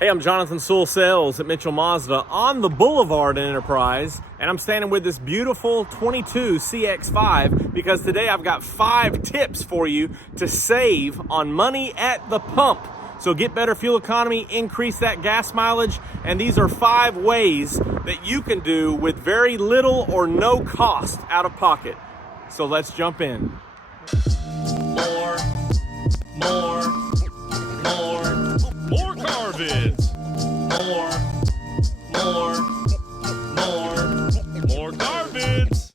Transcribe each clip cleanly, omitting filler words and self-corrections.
Hey, I'm Jonathan Sewell Sales at Mitchell Mazda on the Boulevard in Enterprise, and I'm standing with this beautiful 22 CX-5 because today I've got 5 tips for you to save on money at the pump. So get better fuel economy, increase that gas mileage, and these are 5 ways that you can do with very little or no cost out of pocket. So let's jump in. More car vids. More car vids.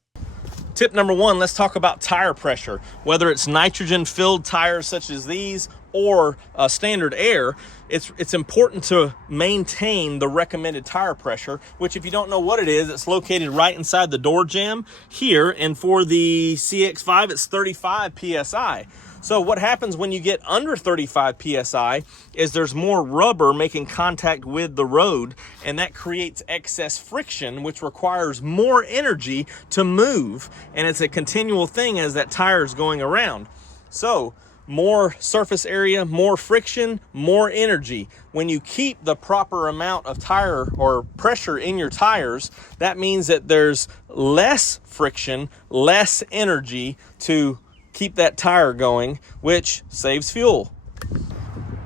Tip number 1, let's talk about tire pressure. Whether it's nitrogen-filled tires such as these or standard air, it's important to maintain the recommended tire pressure, which if you don't know what it is, it's located right inside the door jamb here, and for the CX-5, it's 35 PSI. So what happens when you get under 35 PSI is there's more rubber making contact with the road, and that creates excess friction, which requires more energy to move. And it's a continual thing as that tire is going around. So more surface area, more friction, more energy. When you keep the proper amount of tire or pressure in your tires, that means that there's less friction, less energy to keep that tire going, which saves fuel.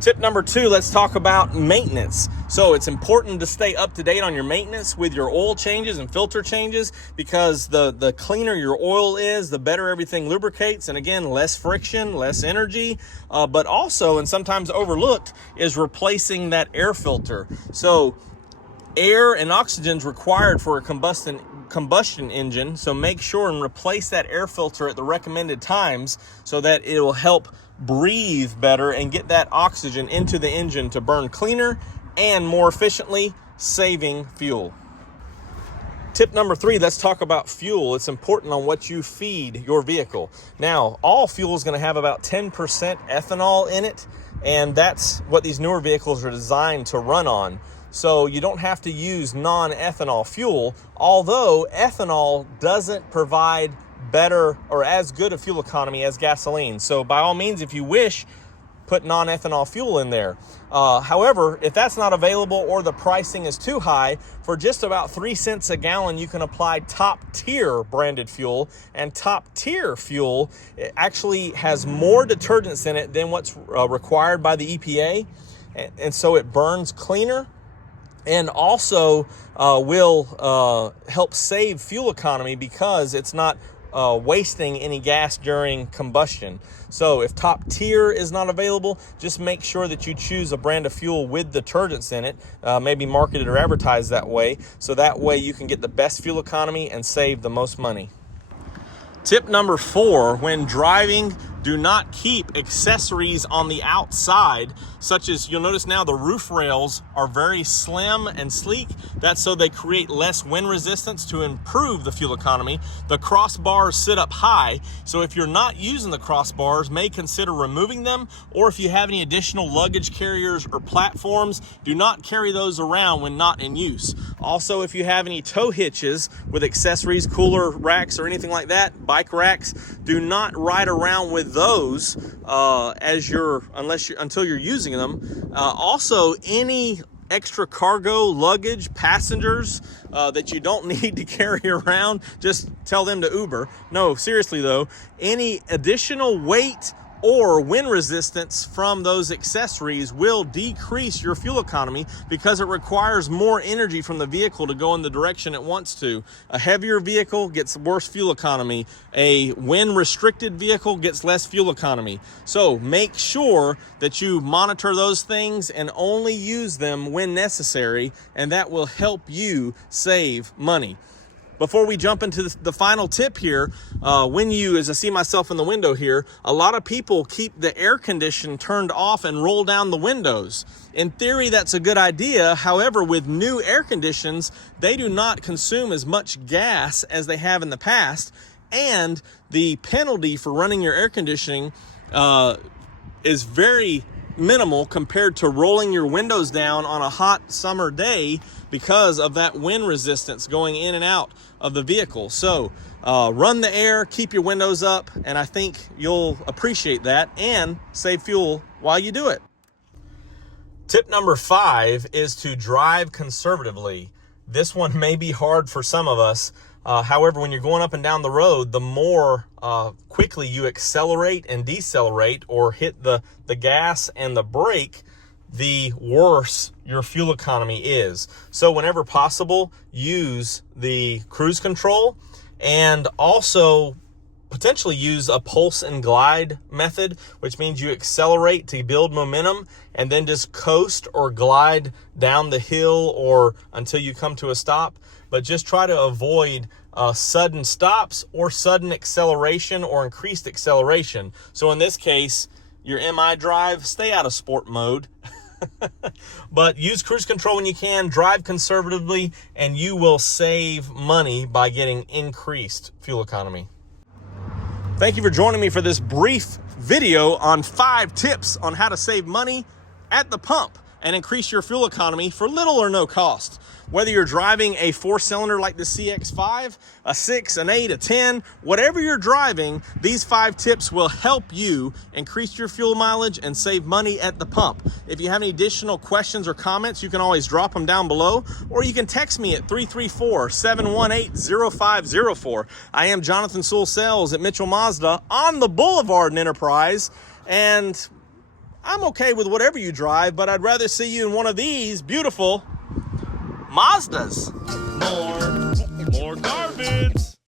Tip number 2, let's talk about maintenance. So it's important to stay up to date on your maintenance with your oil changes and filter changes, because the cleaner your oil is, the better everything lubricates. And again, less friction, less energy, but also, and sometimes overlooked, is replacing that air filter. So air and oxygen is required for a combustion engine, so make sure and replace that air filter at the recommended times so that it will help breathe better and get that oxygen into the engine to burn cleaner and more efficiently, saving fuel. Tip number 3, let's talk about fuel. It's important on what you feed your vehicle. Now, all fuel is going to have about 10% ethanol in it, and that's what these newer vehicles are designed to run on. So you don't have to use non-ethanol fuel, although ethanol doesn't provide better or as good a fuel economy as gasoline. So by all means, if you wish, put non-ethanol fuel in there. However, if that's not available or the pricing is too high, for just about 3 cents a gallon, you can apply top tier branded fuel. And top tier fuel, it actually has more detergents in it than what's required by the EPA. And so it burns cleaner, and also will help save fuel economy because it's not wasting any gas during combustion. So if top tier is not available, just make sure that you choose a brand of fuel with detergents in it, maybe marketed or advertised that way, so that way you can get the best fuel economy and save the most money. Tip number 4, when driving, do not keep accessories on the outside, such as, you'll notice now the roof rails are very slim and sleek. That's so they create less wind resistance to improve the fuel economy. The crossbars sit up high, so if you're not using the crossbars, may consider removing them, or if you have any additional luggage carriers or platforms, do not carry those around when not in use. Also, if you have any tow hitches with accessories, cooler racks or anything like that, bike racks, do not ride around with those until you're using them. Also, any extra cargo, luggage, passengers that you don't need to carry around, just tell them to Uber. No, seriously though, any additional weight or wind resistance from those accessories will decrease your fuel economy because it requires more energy from the vehicle to go in the direction it wants to. A heavier vehicle gets worse fuel economy. A wind restricted vehicle gets less fuel economy. So make sure that you monitor those things and only use them when necessary, and that will help you save money. Before we jump into the final tip here, as I see myself in the window here, a lot of people keep the air condition turned off and roll down the windows. In theory, that's a good idea. However, with new air conditions, they do not consume as much gas as they have in the past. And the penalty for running your air conditioning is very minimal compared to rolling your windows down on a hot summer day because of that wind resistance going in and out of the vehicle. So run the air, keep your windows up, and I think you'll appreciate that and save fuel while you do it. Tip number 5 is to drive conservatively. This one may be hard for some of us. However, when you're going up and down the road, the more quickly you accelerate and decelerate or hit the gas and the brake, the worse your fuel economy is. So whenever possible, use the cruise control, and also potentially use a pulse and glide method, which means you accelerate to build momentum and then just coast or glide down the hill or until you come to a stop. But just try to avoid sudden stops or sudden acceleration or increased acceleration. So in this case, your MI drive, stay out of sport mode. But use cruise control when you can, drive conservatively, and you will save money by getting increased fuel economy. Thank you for joining me for this brief video on 5 tips on how to save money at the pump and increase your fuel economy for little or no cost. Whether you're driving a 4-cylinder like the CX-5, a 6, an 8, a 10, whatever you're driving, these 5 tips will help you increase your fuel mileage and save money at the pump. If you have any additional questions or comments, you can always drop them down below, or you can text me at 334-718-0504. I am Jonathan Sewell at Mitchell Mazda on the Boulevard in Enterprise, and I'm okay with whatever you drive, but I'd rather see you in one of these beautiful Mazdas. More garbage.